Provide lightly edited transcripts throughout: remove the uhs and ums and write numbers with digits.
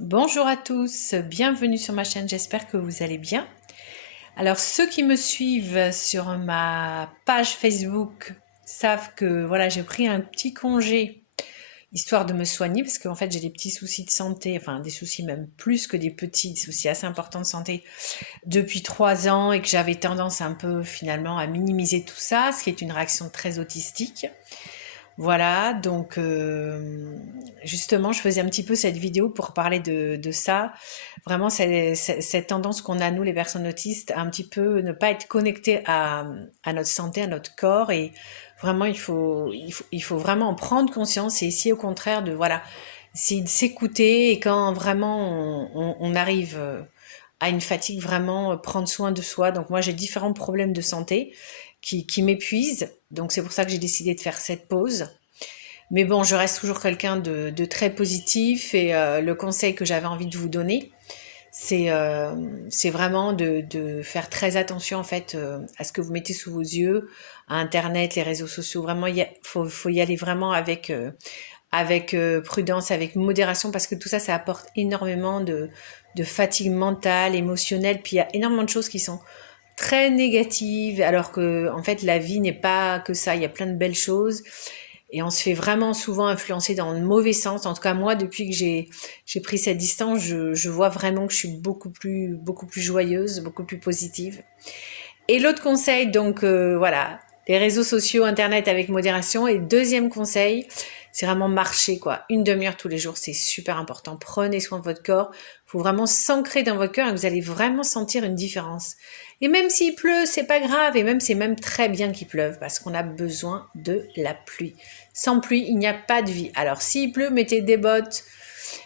Bonjour à tous, bienvenue sur ma chaîne, j'espère que vous allez bien. Alors ceux qui me suivent sur ma page Facebook savent que voilà, j'ai pris un petit congé histoire de me soigner parce qu'en fait j'ai des petits soucis de santé, enfin des soucis même plus que des petits, des soucis assez importants de santé depuis 3 ans et que j'avais tendance un peu finalement à minimiser tout ça, ce qui est une réaction très autistique. Voilà, donc justement, je faisais un petit peu cette vidéo pour parler de ça. Vraiment, cette tendance qu'on a, nous, les personnes autistes, à un petit peu ne pas être connectés à notre santé, à notre corps. Et vraiment, il faut vraiment en prendre conscience et essayer au contraire de, voilà, essayer de s'écouter. Et quand vraiment on arrive à une fatigue, vraiment prendre soin de soi. Donc moi, j'ai différents problèmes de santé qui m'épuisent. Donc c'est pour ça que j'ai décidé de faire cette pause. Mais bon, je reste toujours quelqu'un de très positif et le conseil que j'avais envie de vous donner, c'est vraiment de faire très attention en fait à ce que vous mettez sous vos yeux, à Internet, les réseaux sociaux. Vraiment, faut y aller vraiment avec prudence, avec modération, parce que tout ça, ça apporte énormément de fatigue mentale, émotionnelle. Puis il y a énormément de choses qui sont très négatives, alors que en fait la vie n'est pas que ça. Il y a plein de belles choses et on se fait vraiment souvent influencer dans le mauvais sens. En tout cas, moi, depuis que j'ai pris cette distance, je vois vraiment que je suis beaucoup plus joyeuse, beaucoup plus positive. Et l'autre conseil, donc voilà, les réseaux sociaux, Internet avec modération. Et deuxième conseil, c'est vraiment marcher, quoi. Une demi-heure tous les jours, c'est super important. Prenez soin de votre corps. Il faut vraiment s'ancrer dans votre cœur et vous allez vraiment sentir une différence. Et même s'il pleut, c'est pas grave. Et même c'est même très bien qu'il pleuve parce qu'on a besoin de la pluie. Sans pluie, il n'y a pas de vie. Alors s'il pleut, mettez des bottes,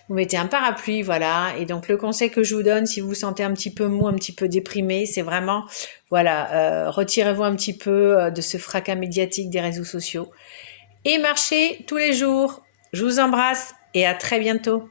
vous mettez un parapluie, voilà. Et donc le conseil que je vous donne, si vous vous sentez un petit peu mou, un petit peu déprimé, c'est vraiment, voilà, retirez-vous un petit peu de ce fracas médiatique des réseaux sociaux et marchez tous les jours. Je vous embrasse et à très bientôt.